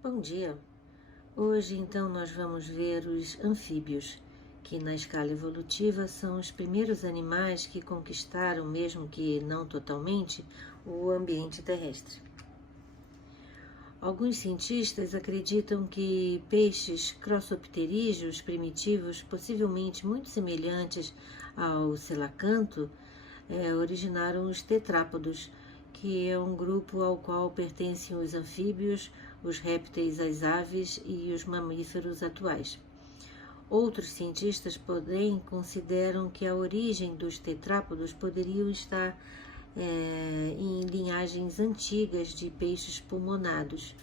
Bom dia! Hoje, então, nós vamos ver os anfíbios, que na escala evolutiva são os primeiros animais que conquistaram, mesmo que não totalmente, o ambiente terrestre. Alguns cientistas acreditam que peixes crossopterídeos primitivos, possivelmente muito semelhantes ao selacanto, originaram os tetrápodos, que é um grupo ao qual pertencem os anfíbios, os répteis, as aves e os mamíferos atuais. Outros cientistas, porém, consideram que a origem dos tetrápodos poderia estar em linhagens antigas de peixes pulmonados.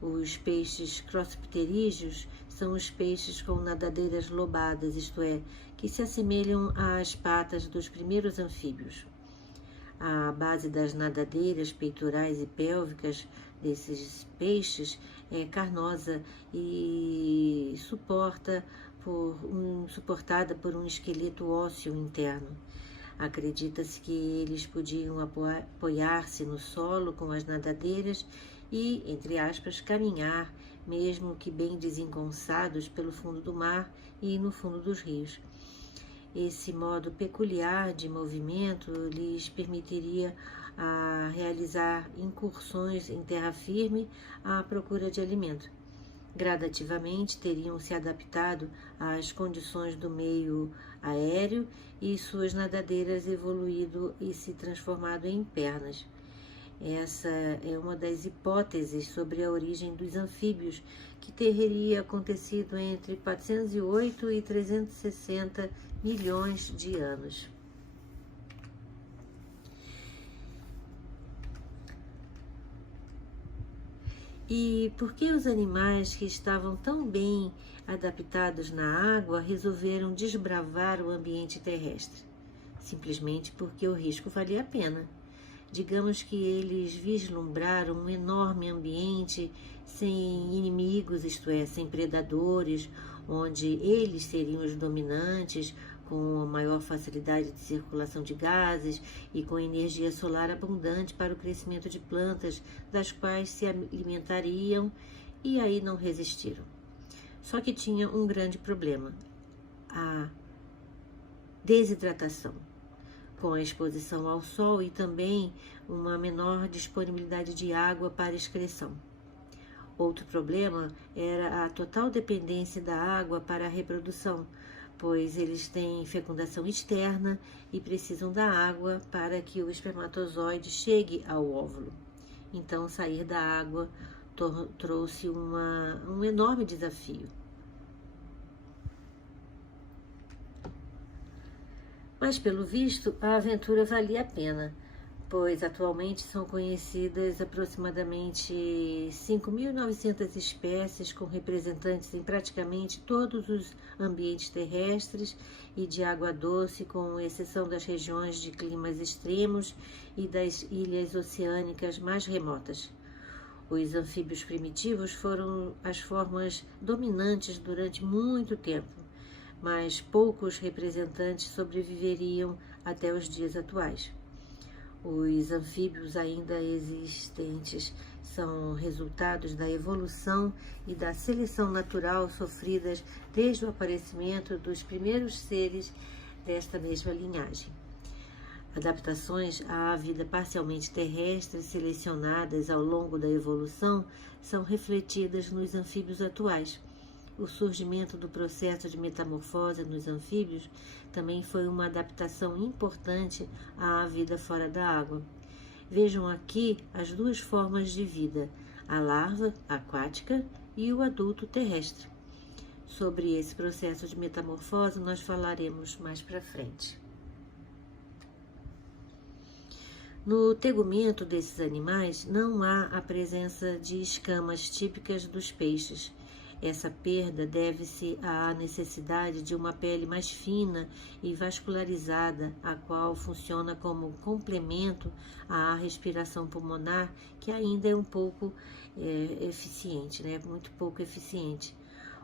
Os peixes crossopterídeos são os peixes com nadadeiras lobadas, isto é, que se assemelham às patas dos primeiros anfíbios. A base das nadadeiras peitorais e pélvicas desses peixes é carnosa e suportada por um esqueleto ósseo interno. Acredita-se que eles podiam apoiar-se no solo com as nadadeiras e, entre aspas, caminhar, mesmo que bem desengonçados, pelo fundo do mar e no fundo dos rios. Esse modo peculiar de movimento lhes permitiria realizar incursões em terra firme à procura de alimento. Gradativamente teriam se adaptado às condições do meio aéreo e suas nadadeiras evoluído e se transformado em pernas. Essa é uma das hipóteses sobre a origem dos anfíbios, que teria acontecido entre 408 e 360 milhões de anos. E por que os animais que estavam tão bem adaptados na água resolveram desbravar o ambiente terrestre? Simplesmente porque o risco valia a pena. Digamos que eles vislumbraram um enorme ambiente sem inimigos, isto é, sem predadores, onde eles seriam os dominantes, com a maior facilidade de circulação de gases e com energia solar abundante para o crescimento de plantas, das quais se alimentariam, e aí não resistiram. Só que tinha um grande problema: a desidratação, com a exposição ao sol e também uma menor disponibilidade de água para excreção. Outro problema era a total dependência da água para a reprodução, pois eles têm fecundação externa e precisam da água para que o espermatozoide chegue ao óvulo. Então, sair da água trouxe um enorme desafio. Mas, pelo visto, a aventura valia a pena, pois atualmente são conhecidas aproximadamente 5.900 espécies com representantes em praticamente todos os ambientes terrestres e de água doce, com exceção das regiões de climas extremos e das ilhas oceânicas mais remotas. Os anfíbios primitivos foram as formas dominantes durante muito tempo, mas poucos representantes sobreviveriam até os dias atuais. Os anfíbios ainda existentes são resultados da evolução e da seleção natural sofridas desde o aparecimento dos primeiros seres desta mesma linhagem. Adaptações à vida parcialmente terrestre selecionadas ao longo da evolução são refletidas nos anfíbios atuais. O surgimento do processo de metamorfose nos anfíbios também foi uma adaptação importante à vida fora da água. Vejam aqui as duas formas de vida, a larva aquática e o adulto terrestre. Sobre esse processo de metamorfose nós falaremos mais para frente. No tegumento desses animais não há a presença de escamas típicas dos peixes. Essa perda deve-se à necessidade de uma pele mais fina e vascularizada, a qual funciona como complemento à respiração pulmonar, que ainda é um pouco eficiente, muito pouco eficiente.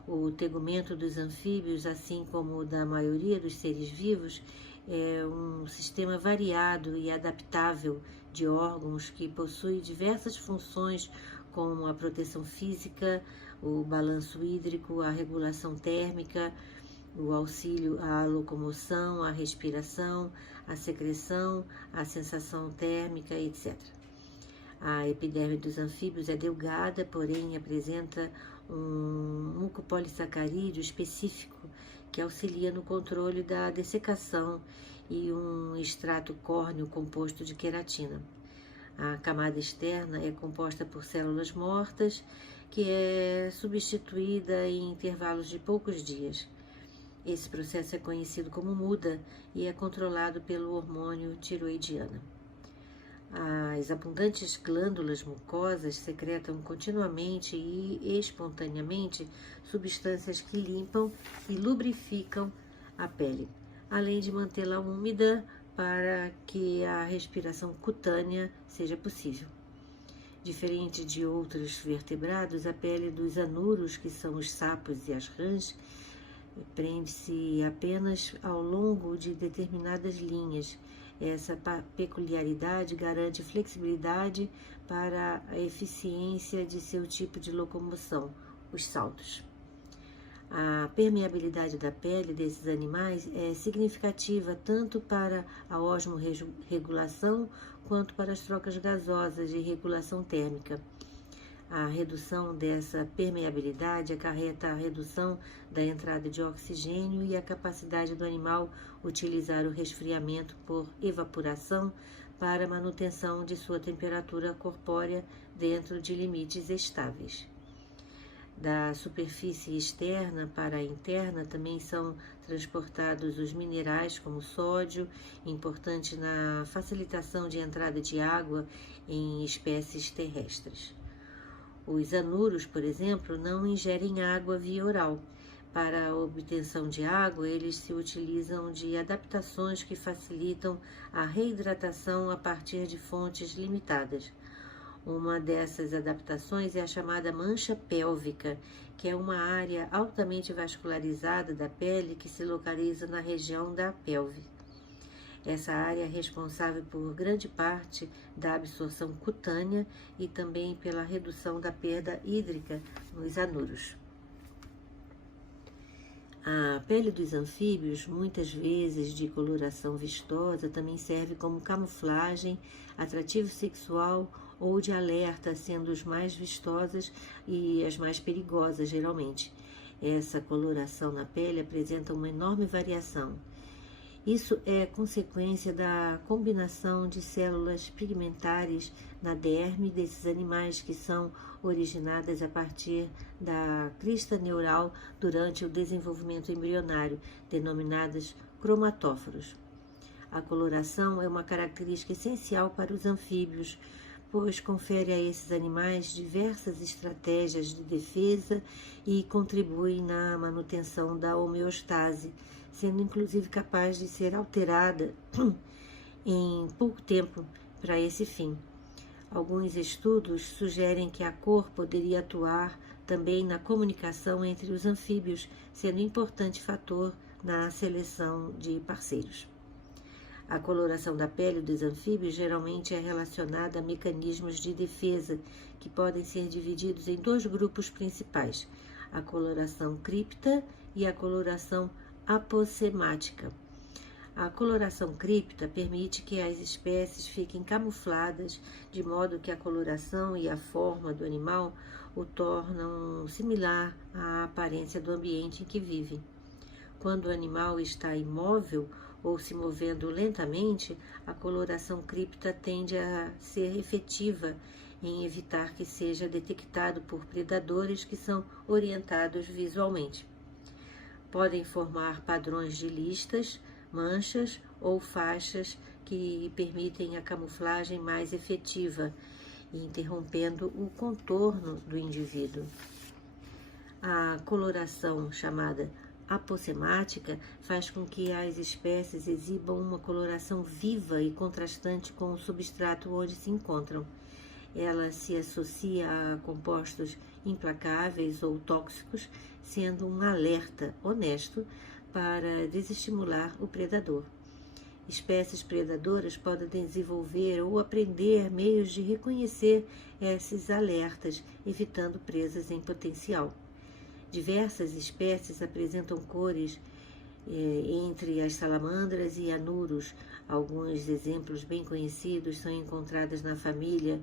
O tegumento dos anfíbios, assim como o da maioria dos seres vivos, é um sistema variado e adaptável de órgãos que possui diversas funções como a proteção física, o balanço hídrico, a regulação térmica, o auxílio à locomoção, à respiração, à secreção, à sensação térmica, etc. A epiderme dos anfíbios é delgada, porém apresenta um mucopolissacarídeo específico que auxilia no controle da dessecação e um extrato córneo composto de queratina. A camada externa é composta por células mortas, que é substituída em intervalos de poucos dias. Esse processo é conhecido como muda e é controlado pelo hormônio tiroidiano. As abundantes glândulas mucosas secretam continuamente e espontaneamente substâncias que limpam e lubrificam a pele, além de mantê-la úmida para que a respiração cutânea seja possível. Diferente de outros vertebrados, a pele dos anuros, que são os sapos e as rãs, prende-se apenas ao longo de determinadas linhas. Essa peculiaridade garante flexibilidade para a eficiência de seu tipo de locomoção, os saltos. A permeabilidade da pele desses animais é significativa tanto para a osmorregulação quanto para as trocas gasosas e regulação térmica. A redução dessa permeabilidade acarreta a redução da entrada de oxigênio e a capacidade do animal utilizar o resfriamento por evaporação para a manutenção de sua temperatura corpórea dentro de limites estáveis. Da superfície externa para a interna também são transportados os minerais como sódio, importante na facilitação de entrada de água em espécies terrestres. Os anuros, por exemplo, não ingerem água via oral. Para a obtenção de água, eles se utilizam de adaptações que facilitam a reidratação a partir de fontes limitadas. Uma dessas adaptações é a chamada mancha pélvica, que é uma área altamente vascularizada da pele que se localiza na região da pelve. Essa área é responsável por grande parte da absorção cutânea e também pela redução da perda hídrica nos anuros. A pele dos anfíbios, muitas vezes de coloração vistosa, também serve como camuflagem, atrativo sexual ou de alerta, sendo as mais vistosas e as mais perigosas, geralmente. Essa coloração na pele apresenta uma enorme variação. Isso é consequência da combinação de células pigmentares na derme desses animais que são originadas a partir da crista neural durante o desenvolvimento embrionário, denominadas cromatóforos. A coloração é uma característica essencial para os anfíbios, pois confere a esses animais diversas estratégias de defesa e contribui na manutenção da homeostase, sendo inclusive capaz de ser alterada em pouco tempo para esse fim. Alguns estudos sugerem que a cor poderia atuar também na comunicação entre os anfíbios, sendo um importante fator na seleção de parceiros. A coloração da pele dos anfíbios geralmente é relacionada a mecanismos de defesa, que podem ser divididos em dois grupos principais: a coloração cripta e a coloração apossemática. A coloração cripta permite que as espécies fiquem camufladas, de modo que a coloração e a forma do animal o tornam similar à aparência do ambiente em que vive. Quando o animal está imóvel ou se movendo lentamente, a coloração cripta tende a ser efetiva em evitar que seja detectado por predadores que são orientados visualmente. Podem formar padrões de listas, manchas ou faixas que permitem a camuflagem mais efetiva, interrompendo o contorno do indivíduo. A coloração chamada apossemática faz com que as espécies exibam uma coloração viva e contrastante com o substrato onde se encontram. Ela se associa a compostos implacáveis ou tóxicos, sendo um alerta honesto para desestimular o predador. Espécies predadoras podem desenvolver ou aprender meios de reconhecer esses alertas, evitando presas em potencial. Diversas espécies apresentam cores entre as salamandras e anuros. Alguns exemplos bem conhecidos são encontrados na família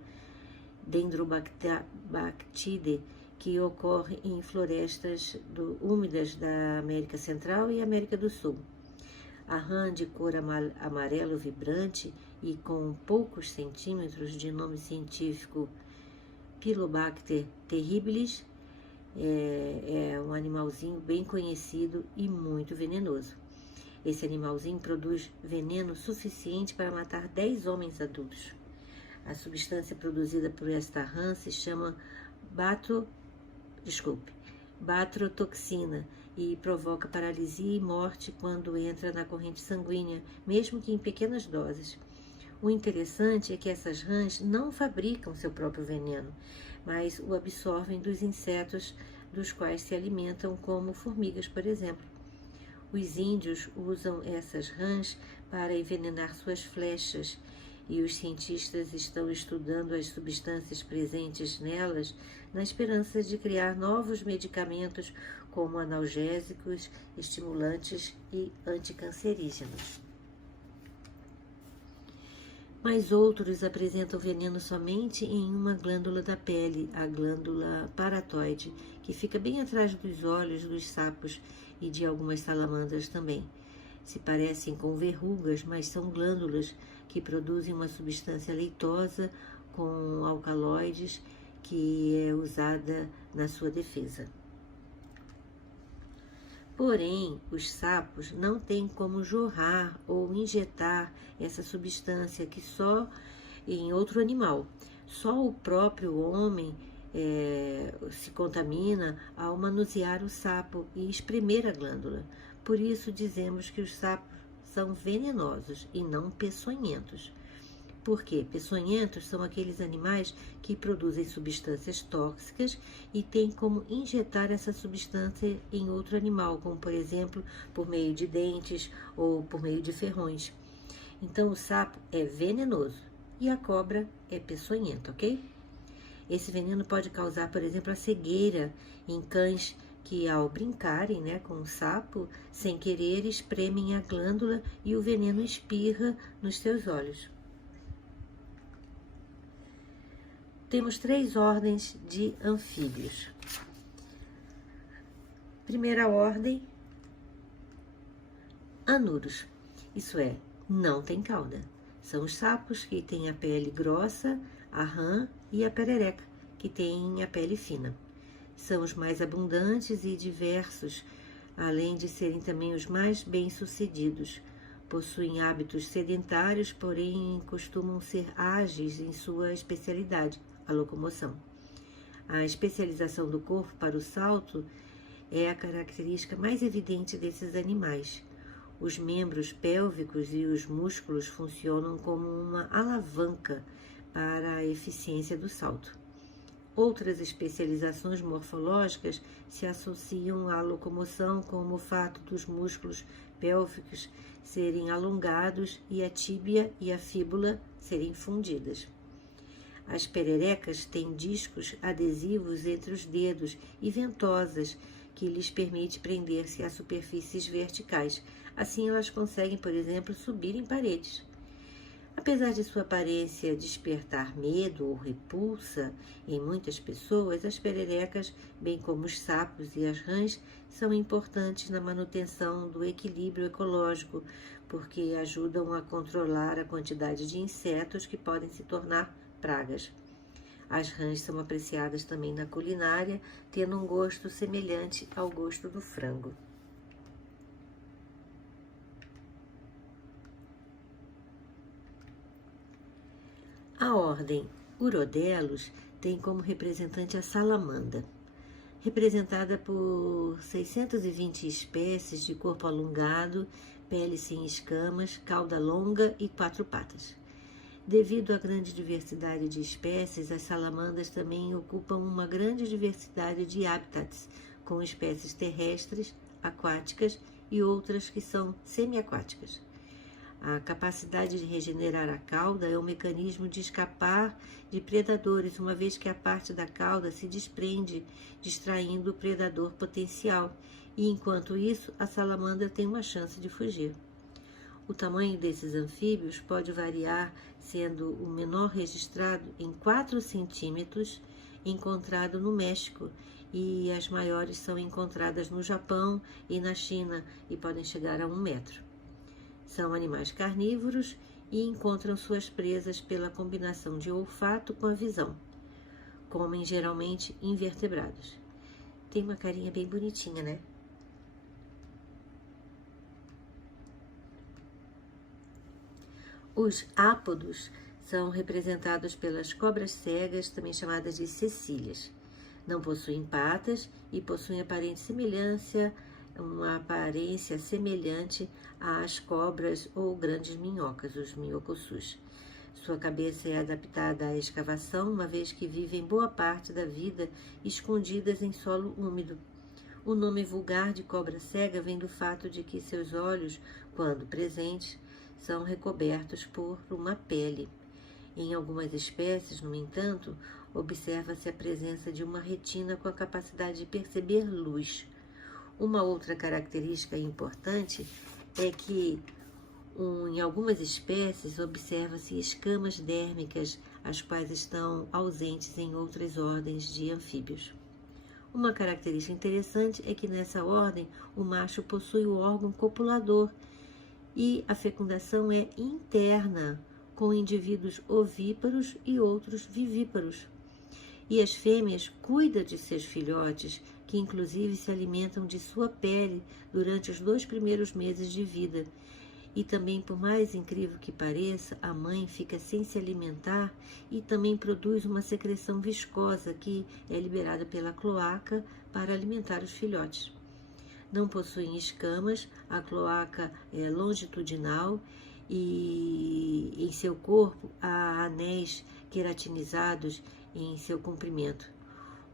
Dendrobactidae, que ocorre em florestas úmidas da América Central e América do Sul. A rã de cor amarelo vibrante e com poucos centímetros, de nome científico Pilobacter terribilis, é um animalzinho bem conhecido e muito venenoso. Esse animalzinho produz veneno suficiente para matar 10 homens adultos. A substância produzida por esta rã se chama batrotoxina e provoca paralisia e morte quando entra na corrente sanguínea, mesmo que em pequenas doses. O interessante é que essas rãs não fabricam seu próprio veneno, mas o absorvem dos insetos dos quais se alimentam, como formigas, por exemplo. Os índios usam essas rãs para envenenar suas flechas, e os cientistas estão estudando as substâncias presentes nelas na esperança de criar novos medicamentos como analgésicos, estimulantes e anticancerígenos. Mas outros apresentam veneno somente em uma glândula da pele, a glândula paratoide, que fica bem atrás dos olhos dos sapos e de algumas salamandras também. Se parecem com verrugas, mas são glândulas que produzem uma substância leitosa com alcaloides que é usada na sua defesa. Porém, os sapos não têm como jorrar ou injetar essa substância que só em outro animal. Só o próprio homem se contamina ao manusear o sapo e espremer a glândula. Por isso dizemos que os sapos são venenosos e não peçonhentos. Por quê? Peçonhentos são aqueles animais que produzem substâncias tóxicas e têm como injetar essa substância em outro animal, como por exemplo, por meio de dentes ou por meio de ferrões. Então o sapo é venenoso e a cobra é peçonhenta, ok? Esse veneno pode causar, por exemplo, a cegueira em cães que, ao brincarem com o sapo, sem querer, espremem a glândula e o veneno espirra nos seus olhos. Temos 3 ordens de anfíbios. Primeira ordem, anuros. Isso é, não tem cauda. São os sapos que têm a pele grossa, a rã e a perereca, que têm a pele fina. São os mais abundantes e diversos, além de serem também os mais bem-sucedidos. Possuem hábitos sedentários, porém costumam ser ágeis em sua especialidade, a locomoção. A especialização do corpo para o salto é a característica mais evidente desses animais. Os membros pélvicos e os músculos funcionam como uma alavanca para a eficiência do salto. Outras especializações morfológicas se associam à locomoção, como o fato dos músculos pélvicos serem alongados e a tíbia e a fíbula serem fundidas. As pererecas têm discos adesivos entre os dedos e ventosas que lhes permite prender-se a superfícies verticais. Assim, elas conseguem, por exemplo, subir em paredes. Apesar de sua aparência despertar medo ou repulsa em muitas pessoas, as pererecas, bem como os sapos e as rãs, são importantes na manutenção do equilíbrio ecológico, porque ajudam a controlar a quantidade de insetos que podem se tornar pragas. As rãs são apreciadas também na culinária, tendo um gosto semelhante ao gosto do frango. A ordem Urodelos tem como representante a salamandra, representada por 620 espécies de corpo alongado, pele sem escamas, cauda longa e 4 patas. Devido à grande diversidade de espécies, as salamandras também ocupam uma grande diversidade de hábitats, com espécies terrestres, aquáticas e outras que são semiaquáticas. A capacidade de regenerar a cauda é um mecanismo de escapar de predadores, uma vez que a parte da cauda se desprende, distraindo o predador potencial, e enquanto isso, a salamandra tem uma chance de fugir. O tamanho desses anfíbios pode variar, sendo o menor registrado em 4 centímetros, encontrado no México, e as maiores são encontradas no Japão e na China, e podem chegar a 1 metro. São animais carnívoros e encontram suas presas pela combinação de olfato com a visão. Comem geralmente invertebrados. Tem uma carinha bem bonitinha, né? Os ápodos são representados pelas cobras cegas, também chamadas de cecílias. Não possuem patas e possuem uma aparência semelhante às cobras ou grandes minhocas, os minhocossus. Sua cabeça é adaptada à escavação, uma vez que vivem boa parte da vida escondidas em solo úmido. O nome vulgar de cobra cega vem do fato de que seus olhos, quando presentes, são recobertos por uma pele. Em algumas espécies, no entanto, observa-se a presença de uma retina com a capacidade de perceber luz. Uma outra característica importante é que, em algumas espécies, observa-se escamas dérmicas, as quais estão ausentes em outras ordens de anfíbios. Uma característica interessante é que nessa ordem o macho possui o órgão copulador e a fecundação é interna, com indivíduos ovíparos e outros vivíparos. E as fêmeas cuidam de seus filhotes, que inclusive se alimentam de sua pele durante os 2 primeiros meses de vida. E também, por mais incrível que pareça, a mãe fica sem se alimentar e também produz uma secreção viscosa que é liberada pela cloaca para alimentar os filhotes. Não possuem escamas, a cloaca é longitudinal e em seu corpo há anéis queratinizados em seu comprimento.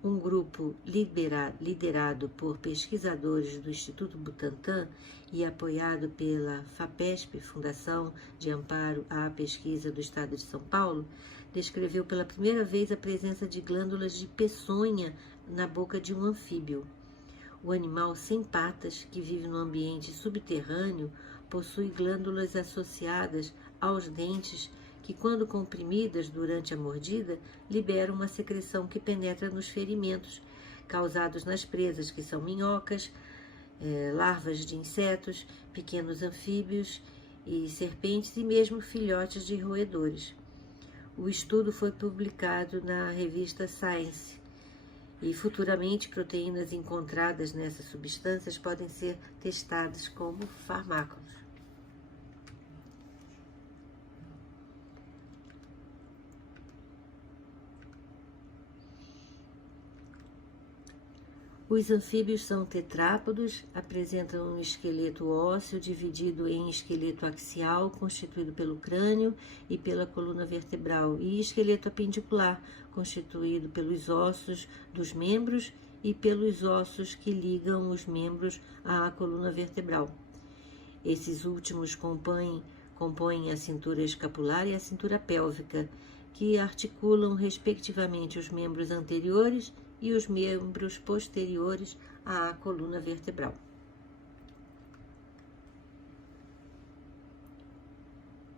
Um grupo liderado por pesquisadores do Instituto Butantan e apoiado pela FAPESP, Fundação de Amparo à Pesquisa do Estado de São Paulo, descreveu pela primeira vez a presença de glândulas de peçonha na boca de um anfíbio. O animal sem patas, que vive no ambiente subterrâneo, possui glândulas associadas aos dentes que, quando comprimidas durante a mordida, liberam uma secreção que penetra nos ferimentos causados nas presas, que são minhocas, larvas de insetos, pequenos anfíbios e serpentes e mesmo filhotes de roedores. O estudo foi publicado na revista Science e futuramente proteínas encontradas nessas substâncias podem ser testadas como fármacos. Os anfíbios são tetrápodos, apresentam um esqueleto ósseo dividido em esqueleto axial, constituído pelo crânio e pela coluna vertebral, e esqueleto apendicular, constituído pelos ossos dos membros e pelos ossos que ligam os membros à coluna vertebral. Esses últimos compõem a cintura escapular e a cintura pélvica, que articulam respectivamente os membros anteriores e os membros posteriores à coluna vertebral.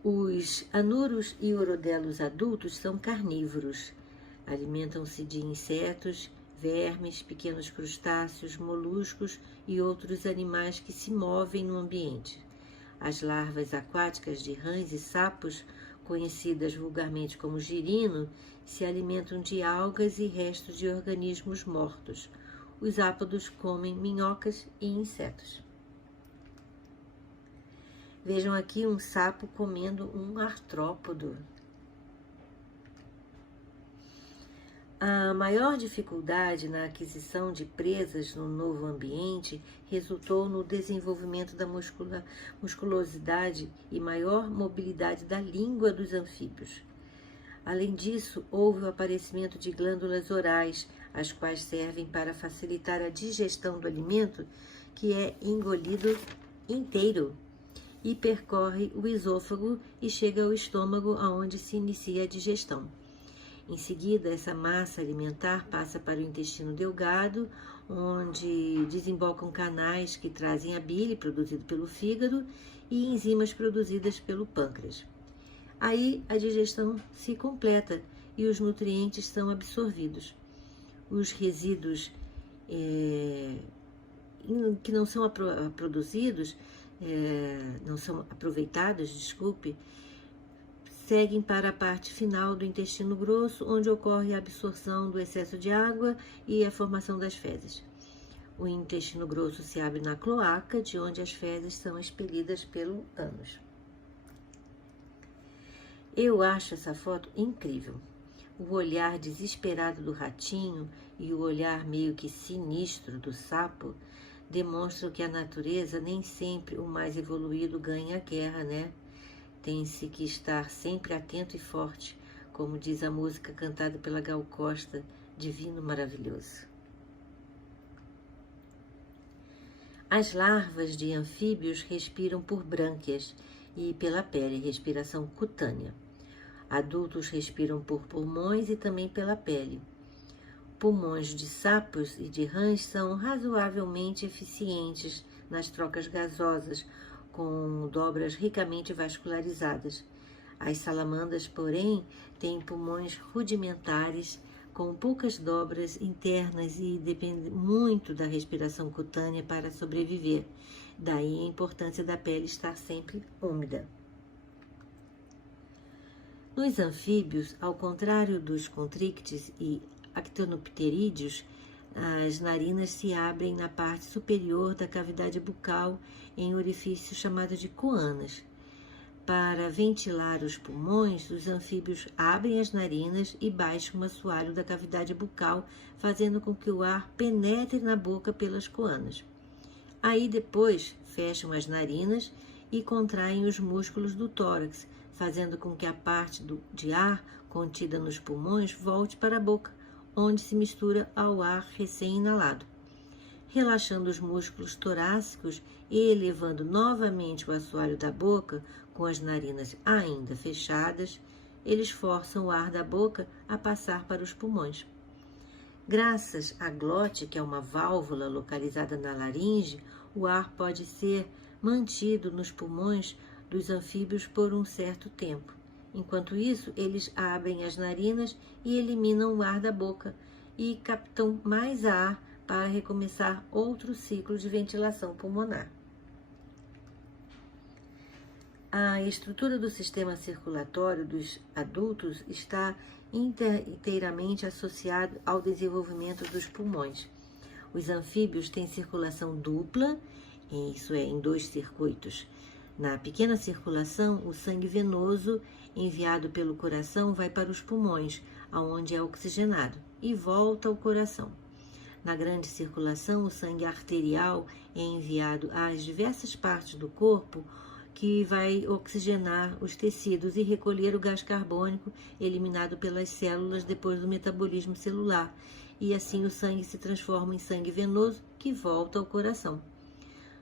Os anuros e orodelos adultos são carnívoros. Alimentam-se de insetos, vermes, pequenos crustáceos, moluscos e outros animais que se movem no ambiente. As larvas aquáticas de rãs e sapos, conhecidas vulgarmente como girino, se alimentam de algas e restos de organismos mortos. Os ápodos comem minhocas e insetos. Vejam aqui um sapo comendo um artrópodo. A maior dificuldade na aquisição de presas no novo ambiente resultou no desenvolvimento da musculosidade e maior mobilidade da língua dos anfíbios. Além disso, houve o aparecimento de glândulas orais, as quais servem para facilitar a digestão do alimento, que é engolido inteiro, e percorre o esôfago e chega ao estômago, onde se inicia a digestão. Em seguida, essa massa alimentar passa para o intestino delgado, onde desembocam canais que trazem a bile produzida pelo fígado e enzimas produzidas pelo pâncreas. Aí a digestão se completa e os nutrientes são absorvidos. Os resíduos que não são produzidos, não são aproveitados, seguem para a parte final do intestino grosso, onde ocorre a absorção do excesso de água e a formação das fezes. O intestino grosso se abre na cloaca, de onde as fezes são expelidas pelo ânus. Eu acho essa foto incrível. O olhar desesperado do ratinho e o olhar meio que sinistro do sapo demonstram que a natureza nem sempre o mais evoluído ganha a guerra, né? Tem-se que estar sempre atento e forte, como diz a música cantada pela Gal Costa, Divino Maravilhoso. As larvas de anfíbios respiram por brânquias e pela pele, respiração cutânea. Adultos respiram por pulmões e também pela pele. Pulmões de sapos e de rãs são razoavelmente eficientes nas trocas gasosas, com dobras ricamente vascularizadas. As salamandras, porém, têm pulmões rudimentares, com poucas dobras internas e dependem muito da respiração cutânea para sobreviver. Daí a importância da pele estar sempre úmida. Nos anfíbios, ao contrário dos contrictes e actinopterídeos, as narinas se abrem na parte superior da cavidade bucal em orifício chamado de coanas. Para ventilar os pulmões, os anfíbios abrem as narinas e baixam o assoalho da cavidade bucal, fazendo com que o ar penetre na boca pelas coanas. Aí depois fecham as narinas e contraem os músculos do tórax, fazendo com que a parte de ar contida nos pulmões volte para a boca, onde se mistura ao ar recém-inalado. Relaxando os músculos torácicos e elevando novamente o assoalho da boca, com as narinas ainda fechadas, eles forçam o ar da boca a passar para os pulmões. Graças à glote, que é uma válvula localizada na laringe, o ar pode ser mantido nos pulmões dos anfíbios por um certo tempo. Enquanto isso, eles abrem as narinas e eliminam o ar da boca e captam mais ar para recomeçar outro ciclo de ventilação pulmonar. A estrutura do sistema circulatório dos adultos está inteiramente associada ao desenvolvimento dos pulmões. Os anfíbios têm circulação dupla, isso é, em 2 circuitos. Na pequena circulação, o sangue venoso enviado pelo coração vai para os pulmões, onde é oxigenado, e volta ao coração. Na grande circulação, o sangue arterial é enviado às diversas partes do corpo, que vai oxigenar os tecidos e recolher o gás carbônico eliminado pelas células depois do metabolismo celular, e assim o sangue se transforma em sangue venoso, que volta ao coração.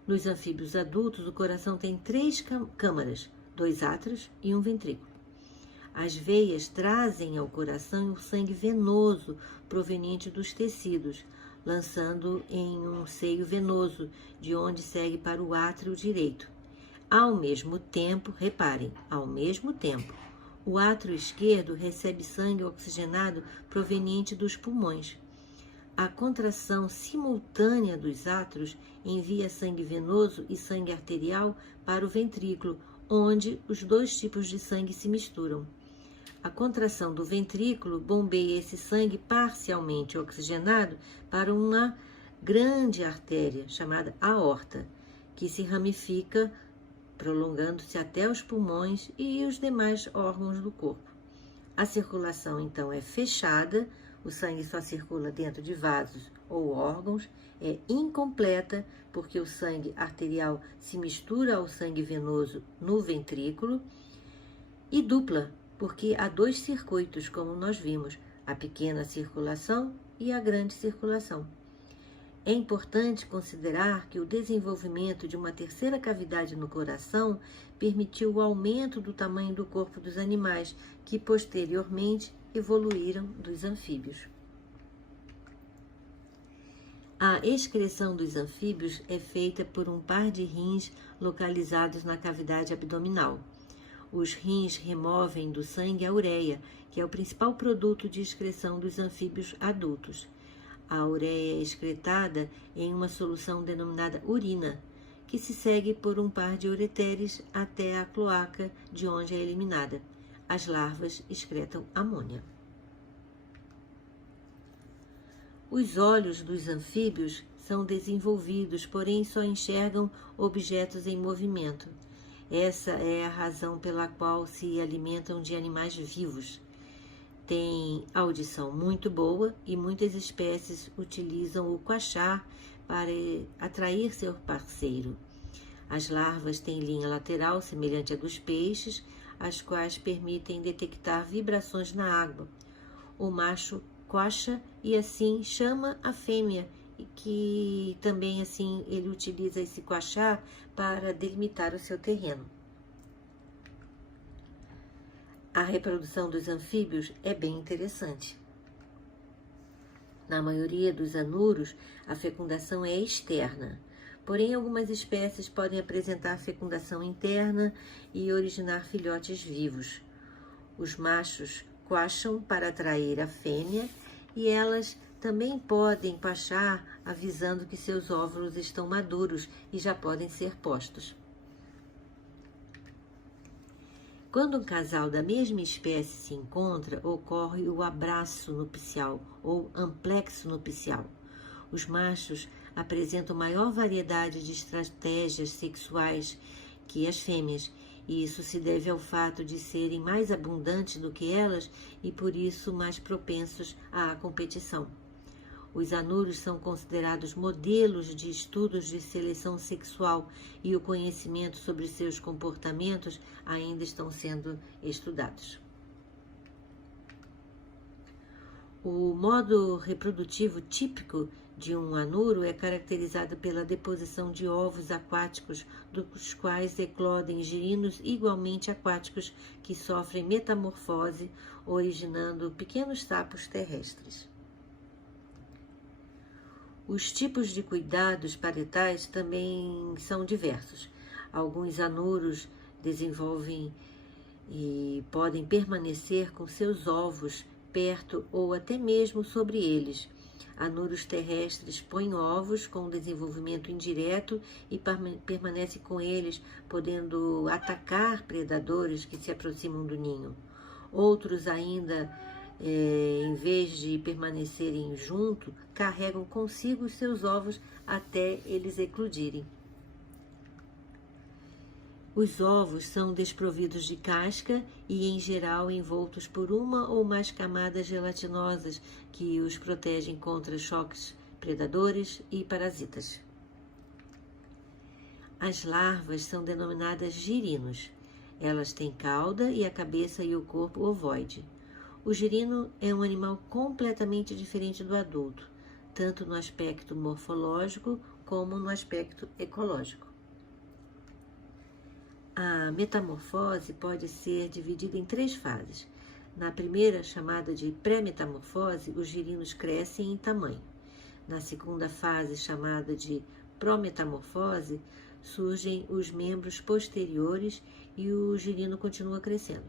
Nos anfíbios adultos, o coração tem 3 câmaras, 2 átrios e um ventrículo. As veias trazem ao coração o sangue venoso proveniente dos tecidos, lançando em um seio venoso, de onde segue para o átrio direito. Ao mesmo tempo, reparem, o átrio esquerdo recebe sangue oxigenado proveniente dos pulmões. A contração simultânea dos átrios envia sangue venoso e sangue arterial para o ventrículo, onde os 2 tipos de sangue se misturam. A contração do ventrículo bombeia esse sangue parcialmente oxigenado para uma grande artéria, chamada aorta, que se ramifica, prolongando-se até os pulmões e os demais órgãos do corpo. A circulação, então, é fechada, o sangue só circula dentro de vasos ou órgãos, é incompleta, porque o sangue arterial se mistura ao sangue venoso no ventrículo, e dupla, porque há 2 circuitos, como nós vimos, a pequena circulação e a grande circulação. É importante considerar que o desenvolvimento de uma terceira cavidade no coração permitiu o aumento do tamanho do corpo dos animais, que posteriormente evoluíram dos anfíbios. A excreção dos anfíbios é feita por um par de rins localizados na cavidade abdominal. Os rins removem do sangue a ureia, que é o principal produto de excreção dos anfíbios adultos. A ureia é excretada em uma solução denominada urina, que se segue por um par de ureteres até a cloaca, de onde é eliminada. As larvas excretam amônia. Os olhos dos anfíbios são desenvolvidos, porém só enxergam objetos em movimento. Essa é a razão pela qual se alimentam de animais vivos. Têm audição muito boa e muitas espécies utilizam o quachar para atrair seu parceiro. As larvas têm linha lateral semelhante à dos peixes, as quais permitem detectar vibrações na água. O macho quacha e assim chama a fêmea, que também assim ele utiliza esse quachar para delimitar o seu terreno. A reprodução dos anfíbios é bem interessante. Na maioria dos anuros, a fecundação é externa, porém algumas espécies podem apresentar fecundação interna e originar filhotes vivos. Os machos quacham para atrair a fêmea e elas também podem quachar avisando que seus óvulos estão maduros e já podem ser postos. Quando um casal da mesma espécie se encontra, ocorre o abraço nupcial ou amplexo nupcial. Os machos apresentam maior variedade de estratégias sexuais que as fêmeas, e isso se deve ao fato de serem mais abundantes do que elas e por isso mais propensos à competição. Os anuros são considerados modelos de estudos de seleção sexual e o conhecimento sobre seus comportamentos ainda estão sendo estudados. O modo reprodutivo típico de um anuro é caracterizado pela deposição de ovos aquáticos, dos quais eclodem girinos igualmente aquáticos que sofrem metamorfose, originando pequenos sapos terrestres. Os tipos de cuidados parentais também são diversos. Alguns anuros desenvolvem e podem permanecer com seus ovos perto ou até mesmo sobre eles. Anuros terrestres põem ovos com desenvolvimento indireto e permanecem com eles, podendo atacar predadores que se aproximam do ninho. Outros ainda, em vez de permanecerem junto, carregam consigo os seus ovos até eles eclodirem. Os ovos são desprovidos de casca e, em geral, envoltos por uma ou mais camadas gelatinosas que os protegem contra choques predadores e parasitas. As larvas são denominadas girinos. Elas têm cauda e a cabeça e o corpo ovoide. O girino é um animal completamente diferente do adulto, tanto no aspecto morfológico como no aspecto ecológico. A metamorfose pode ser dividida em 3 fases. Na primeira, chamada de pré-metamorfose, os girinos crescem em tamanho. Na segunda fase, chamada de prometamorfose, surgem os membros posteriores e o girino continua crescendo.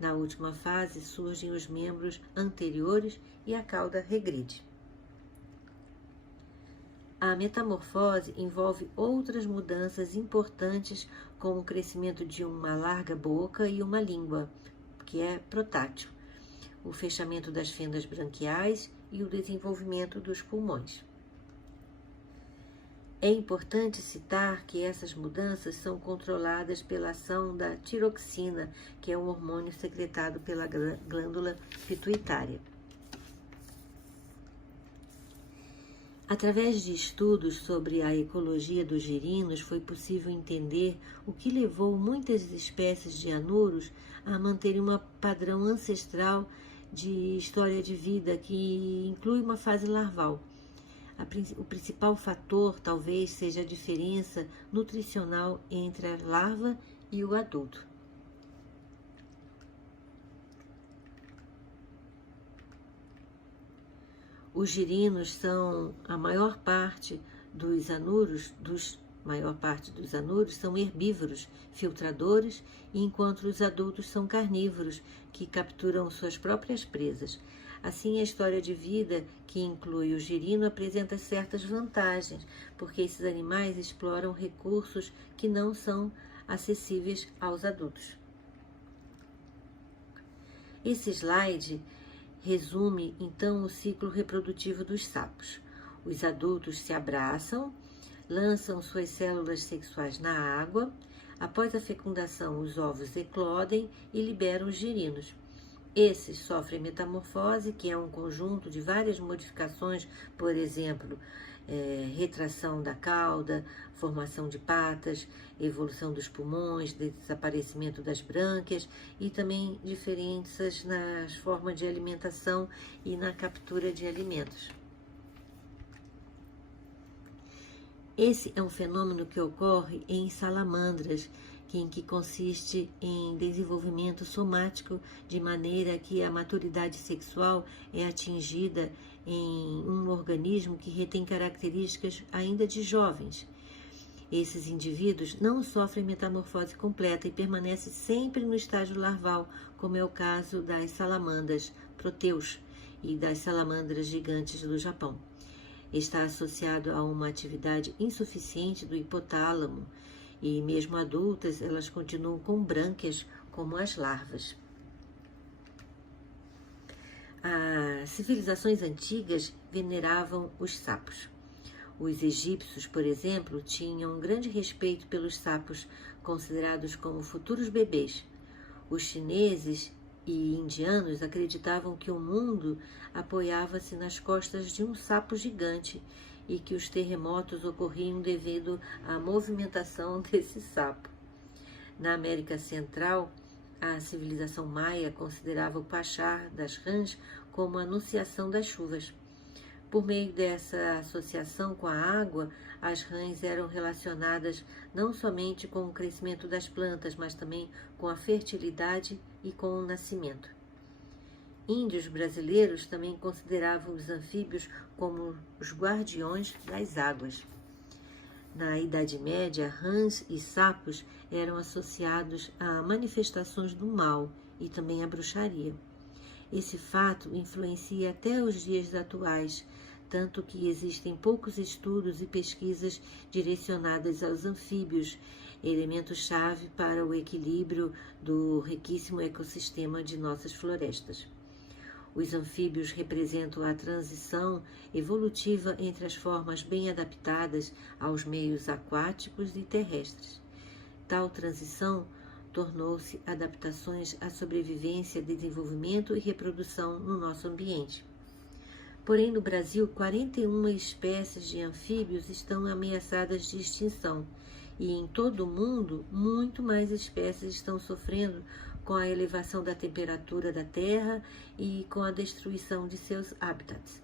Na última fase, surgem os membros anteriores e a cauda regride. A metamorfose envolve outras mudanças importantes, como o crescimento de uma larga boca e uma língua, que é protátil, o fechamento das fendas branquiais e o desenvolvimento dos pulmões. É importante citar que essas mudanças são controladas pela ação da tiroxina, que é um hormônio secretado pela glândula pituitária. Através de estudos sobre a ecologia dos girinos, foi possível entender o que levou muitas espécies de anuros a manterem um padrão ancestral de história de vida que inclui uma fase larval. O principal fator talvez seja a diferença nutricional entre a larva e o adulto. Os girinos são a maior parte dos anuros são herbívoros, filtradores, enquanto os adultos são carnívoros, que capturam suas próprias presas. Assim, a história de vida que inclui o girino apresenta certas vantagens, porque esses animais exploram recursos que não são acessíveis aos adultos. Esse slide resume, então, o ciclo reprodutivo dos sapos. Os adultos se abraçam, lançam suas células sexuais na água. Após a fecundação, os ovos eclodem e liberam os girinos. Esses sofrem metamorfose, que é um conjunto de várias modificações, por exemplo, retração da cauda, formação de patas, evolução dos pulmões, desaparecimento das brânquias e também diferenças nas formas de alimentação e na captura de alimentos. Esse é um fenômeno que ocorre em salamandras, em que consiste em desenvolvimento somático, de maneira que a maturidade sexual é atingida em um organismo que retém características ainda de jovens. Esses indivíduos não sofrem metamorfose completa e permanecem sempre no estágio larval, como é o caso das salamandras proteus e das salamandras gigantes do Japão. Está associado a uma atividade insuficiente do hipotálamo, e mesmo adultas, elas continuam com brânquias como as larvas. As civilizações antigas veneravam os sapos. Os egípcios, por exemplo, tinham um grande respeito pelos sapos, considerados como futuros bebês. Os chineses e indianos acreditavam que o mundo apoiava-se nas costas de um sapo gigante e que os terremotos ocorriam devido à movimentação desse sapo. Na América Central, a civilização maia considerava o pachá das rãs como a anunciação das chuvas. Por meio dessa associação com a água, as rãs eram relacionadas não somente com o crescimento das plantas, mas também com a fertilidade e com o nascimento. Índios brasileiros também consideravam os anfíbios como os guardiões das águas. Na Idade Média, rãs e sapos eram associados a manifestações do mal e também à bruxaria. Esse fato influencia até os dias atuais, tanto que existem poucos estudos e pesquisas direcionadas aos anfíbios, elemento-chave para o equilíbrio do riquíssimo ecossistema de nossas florestas. Os anfíbios representam a transição evolutiva entre as formas bem adaptadas aos meios aquáticos e terrestres. Tal transição tornou-se adaptações à sobrevivência, desenvolvimento e reprodução no nosso ambiente. Porém, no Brasil, 41 espécies de anfíbios estão ameaçadas de extinção e em todo o mundo, muito mais espécies estão sofrendo com a elevação da temperatura da Terra e com a destruição de seus habitats.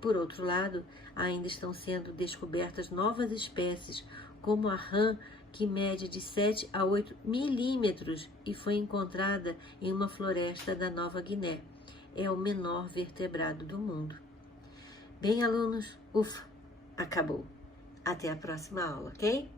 Por outro lado, ainda estão sendo descobertas novas espécies, como a rã, que mede de 7 a 8 milímetros e foi encontrada em uma floresta da Nova Guiné. É o menor vertebrado do mundo. Bem, alunos, acabou. Até a próxima aula, ok?